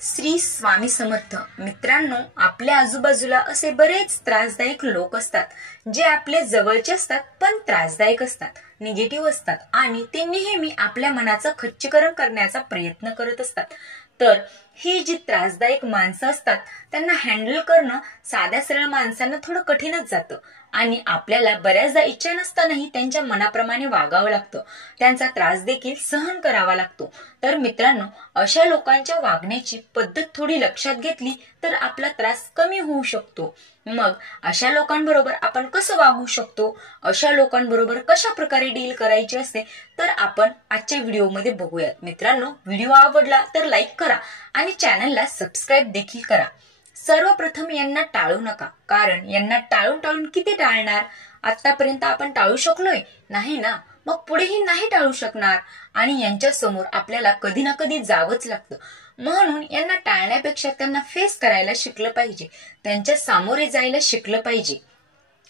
श्री स्वामी समर्थ. मित्रांनो, आपल्या आजूबाजूला असे बरेच त्रासदायक लोक असतात जे आपले जवळचे असतात पण त्रासदायक असतात, निगेटिव्ह असतात आणि ते नेहमी आपल्या मनाचं खच्चीकरण करण्याचा प्रयत्न करत असतात. तर ही जी त्रासदायक माणसं असतात त्यांना हँडल करणं साध्या सरळ माणसांना थोडं कठीणच जातं आणि आपल्याला बऱ्याचदा इच्छा नसतानाही त्यांच्या मनाप्रमाणे वागावं लागतं, त्यांचा त्रास देखील सहन करावा लागतो. तर मित्रांनो, अशा लोकांच्या वागण्याची पद्धत थोडी लक्षात घेतली तर आपला त्रास कमी होऊ शकतो. मग अशा लोकांबरोबर आपण कसं वागू शकतो, अशा लोकांबरोबर कशा प्रकारे डील करायचे असते, तर आपण आजच्या व्हिडिओमध्ये बघूयात. मित्रांनो, व्हिडिओ आवडला तर लाईक करा आणि चॅनलला सबस्क्राईब देखील करा. सर्वप्रथम यांना टाळू नका, कारण यांना टाळून टाळून किती टाळणार. आतापर्यंत आपण टाळू शकलोय नाही ना, मग पुढेही नाही टाळू शकणार आणि यांच्या समोर आपल्याला कधी ना कधी जावंच लागतं. म्हणून यांना टाळण्यापेक्षा त्यांना फेस करायला शिकलं पाहिजे, त्यांच्या सामोरे जायला शिकलं पाहिजे.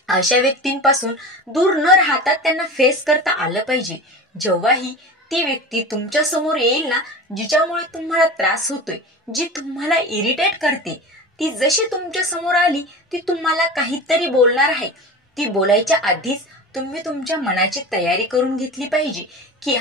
अशा व्यक्तींपासून दूर न राहता त्यांना फेस करता आलं पाहिजे. जेव्हाही ती व्यक्ती तुमच्या समोर येईल ना, जिच्यामुळे तुम्हाला त्रास होतोय, जी तुम्हाला इरिटेट करते, ती जशी तुमच्या समोर आली ती तुम्हाला काहीतरी बोलणार आहे. ती बोलायच्या आधीच तुम्ही तुमच्या मनाची तयारी करून घेतली पाहिजे की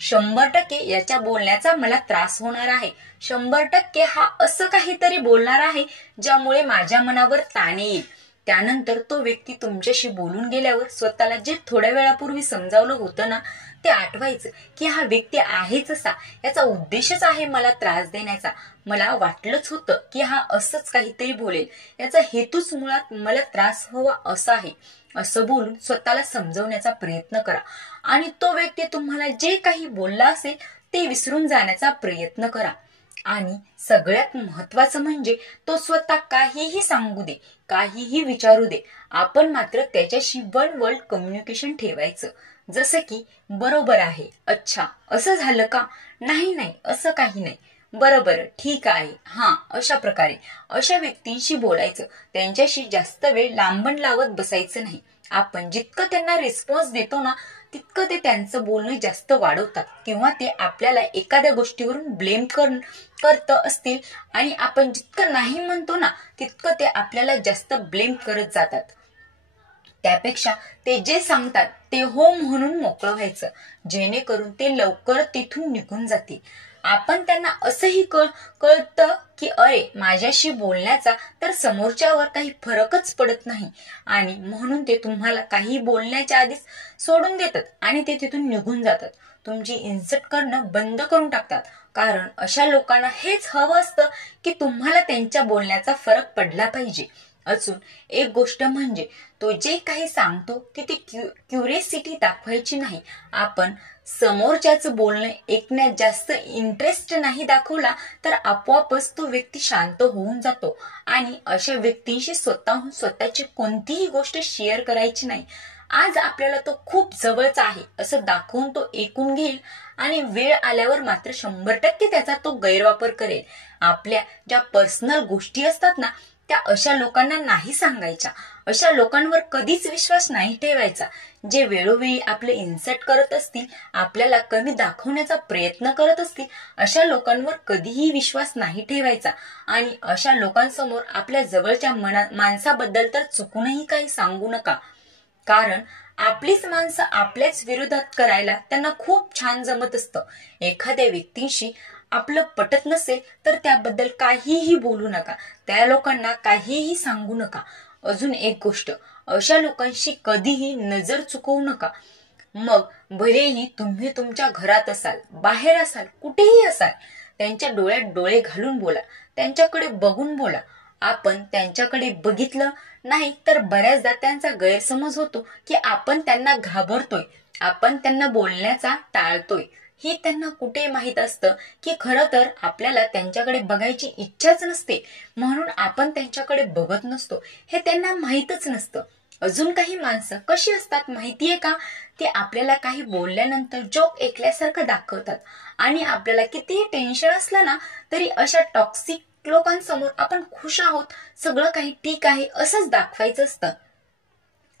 100% याच्या बोलण्याचा मला त्रास होणार आहे, 100% हा असं काहीतरी बोलणार आहे ज्यामुळे माझ्या मनावर ताण येईल. त्यानंतर तो व्यक्ती तुमच्याशी बोलून गेल्यावर स्वतःला जे थोड्या वेळापूर्वी समजावलं होतं ना, ते आठवायचं की हा व्यक्ती आहेच असा, याचा उद्देशच आहे मला त्रास देण्याचा. मला वाटलंच होतं की हा असंच काहीतरी बोलेल, याचा हेतूच मुळात मला त्रास व्हावा असा आहे, असं बोलून स्वतःला समजवण्याचा प्रयत्न करा. आणि तो व्यक्ती तुम्हाला जे काही बोलला असेल ते विसरून जाण्याचा प्रयत्न करा. आणि सगळ्यात महत्वाचं म्हणजे तो स्वतः काहीही सांगू दे, काहीही विचारू दे, आपण मात्र त्याच्याशी वन वर्ल्ड कम्युनिकेशन ठेवायचं. जसं की बरोबर आहे, अच्छा असं झालं का, नाही नाही असं काही नाही, बरोबर ठीक आहे, अशा प्रकारे अशा व्यक्तींशी बोलायचं. त्यांच्याशी जास्त वेळ लांबण लावत बसायचं नाही. आपण जितकं त्यांना रिस्पॉन्स देतो ना, तितकं ते त्यांचं बोलणं जास्त वाढवतात किंवा ते आपल्याला एखाद्या गोष्टीवरून ब्लेम करत असतील आणि आपण जितकं नाही म्हणतो ना, तितकं ते आपल्याला जास्त ब्लेम करत जातात. त्यापेक्षा ते जे सांगतात ते हो म्हणून मोकळं व्हायचं, जेणेकरून ते लवकर तिथून निघून जातील. आपण त्यांना असंही कळतं की अरे, माझ्याशी बोलण्याचा तर समोरच्यावर काही फरकच पडत नाही आणि म्हणून ते तुम्हाला काही बोलण्याच्या आधीच सोडून देतात आणि ते तिथून निघून जातात. तुमची इन्सल्ट करणं बंद करून टाकतात, कारण अशा लोकांना हेच हवं असतं की तुम्हाला त्यांच्या बोलण्याचा फरक पडला पाहिजे. अजून एक गोष्ट म्हणजे तो जे काही सांगतो ती क्युरियोसिटी दाखवायची नाही. आपण समोरच्याचं बोलणं ऐकण्यात जास्त इंटरेस्ट नाही दाखवला तर आपोआपच तो व्यक्ती शांत होऊन जातो आणि अशा व्यक्तींशी स्वतःहून स्वतःची कोणतीही गोष्ट शेअर करायची नाही. आज आपल्याला तो खूप जवळचा आहे असं दाखवून तो ऐकून घेईल आणि वेळ आल्यावर मात्र 100% त्याचा तो गैरवापर करेल. आपल्या ज्या पर्सनल गोष्टी असतात ना, त्या अशा लोकांना नाही सांगायच्या. अशा लोकांवर कधीच विश्वास नाही ठेवायचा. जे वेळोवेळी आपले इन्सल्ट करत असतील, आपल्याला कमी दाखवण्याचा प्रयत्न करत असतील, अशा लोकांवर कधीही विश्वास नाही ठेवायचा. आणि अशा लोकांसमोर आपल्या जवळच्या माणसाबद्दल तर चुकूनही काही सांगू नका, कारण आपलीच माणसं आपल्याच विरोधात करायला त्यांना खूप छान जमत असतं. एखाद्या व्यक्तीशी आपलं पटत नसेल तर त्याबद्दल काहीही बोलू नका, त्या लोकांना काहीही सांगू नका. अजून एक गोष्ट, अशा लोकांशी कधीही नजर चुकवू नका. मग भलेही तुम्ही तुमच्या घरात असाल, बाहेर असाल, कुठेही असाल, त्यांच्या डोळ्यात डोळे घालून बोला, त्यांच्याकडे बघून बोला. आपण त्यांच्याकडे बघितलं नाही तर बऱ्याचदा त्यांचा गैरसमज होतो की आपण त्यांना घाबरतोय, आपण त्यांना बोलण्याचा टाळतोय. हे त्यांना कुठे माहित असतं की खरं तर आपल्याला त्यांच्याकडे बघायची इच्छाच नसते, म्हणून आपण त्यांच्याकडे बघत नसतो, हे त्यांना माहीतच नसतं. अजून काही माणसं कशी असतात माहितीये का, ते आपल्याला काही बोलल्यानंतर जोक ऐकल्यासारखं दाखवतात आणि आपल्याला कितीही टेन्शन असलं ना तरी अशा टॉक्सिक लोकांसमोर आपण खुश आहोत, सगळं काही ठीक आहे असंच दाखवायचं असतं.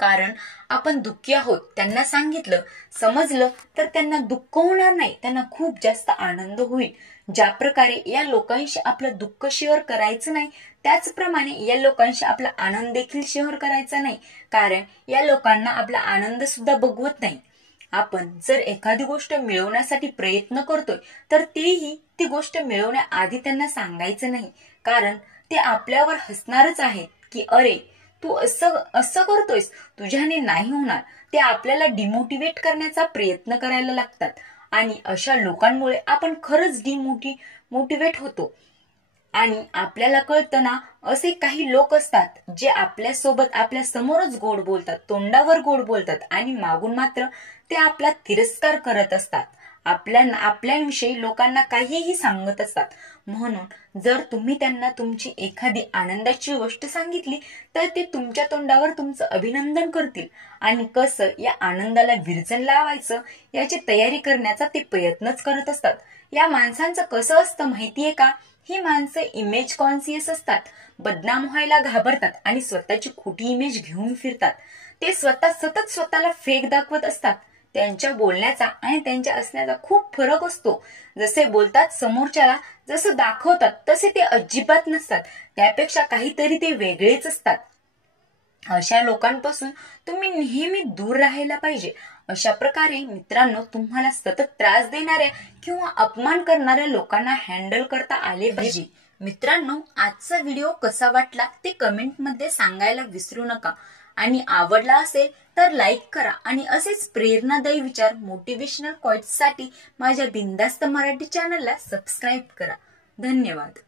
कारण आपण दुःखी आहोत त्यांना सांगितलं, समजलं तर त्यांना दुःख होणार नाही, त्यांना खूप जास्त आनंद होईल. ज्या प्रकारे या लोकांशी आपलं दुःख शेअर करायचं नाही, त्याचप्रमाणे या लोकांशी आपला आनंद देखील शेअर करायचा नाही, कारण या लोकांना आपला आनंद सुद्धा बघवत नाही. आपण जर एखादी गोष्ट मिळवण्यासाठी प्रयत्न करतोय तर तेही ती गोष्ट मिळवण्याआधी त्यांना सांगायचं नाही, कारण ते आपल्यावर हसणारच आहेत की अरे तू असं करतोयस, तुझ्याने नाही होणार. ते आपल्याला डिमोटिवेट करण्याचा प्रयत्न करायला लागतात आणि अशा लोकांमुळे आपण खरंच मोटिवेट होतो. आणि आपल्याला कळतं ना, असे काही लोक असतात जे आपल्यासोबत आपल्या समोरच गोड बोलतात, तोंडावर गोड बोलतात आणि मागून मात्र ते आपला तिरस्कार करत असतात. आपल्याविषयी लोकांना काहीही सांगत असतात. म्हणून जर तुम्ही त्यांना तुमची एखादी आनंदाची गोष्ट सांगितली तर ते तुमच्या तोंडावर तुमचं अभिनंदन करतील आणि कसं या आनंदाला विरजण लावायचं याची तयारी करण्याचा ते प्रयत्नच करत असतात. या माणसांचं कसं असतं माहितीये का? ही माणसं इमेज कॉन्शियस असतात, बदनाम व्हायला घाबरतात आणि स्वतःची खोटी इमेज घेऊन फिरतात. ते सतत स्वतःला फेक दाखवत असतात. त्यांच्या बोलण्याचा आणि त्यांच्या असण्याचा खूप फरक असतो. जसे बोलतात समोरच्याला, जसं दाखवतात तसे ते अजिबात नसतात, त्यापेक्षा काहीतरी ते वेगळेच असतात. अशा लोकांपासून तुम्ही नेहमी दूर राहायला पाहिजे. अशा प्रकारे मित्रांनो, तुम्हाला सतत त्रास देणाऱ्या किंवा अपमान करणाऱ्या लोकांना हँडल करता आले पाहिजे. मित्रांनो, आजचा व्हिडिओ कसा वाटला ते कमेंटमध्ये सांगायला विसरू नका आणि आवडला असेल तर लाईक करा आणि असेच प्रेरणादायी विचार, मोटिवेशनल क्वाइट्ससाठी माझ्या बिंदास्त मराठी चॅनलला सबस्क्राईब करा. धन्यवाद.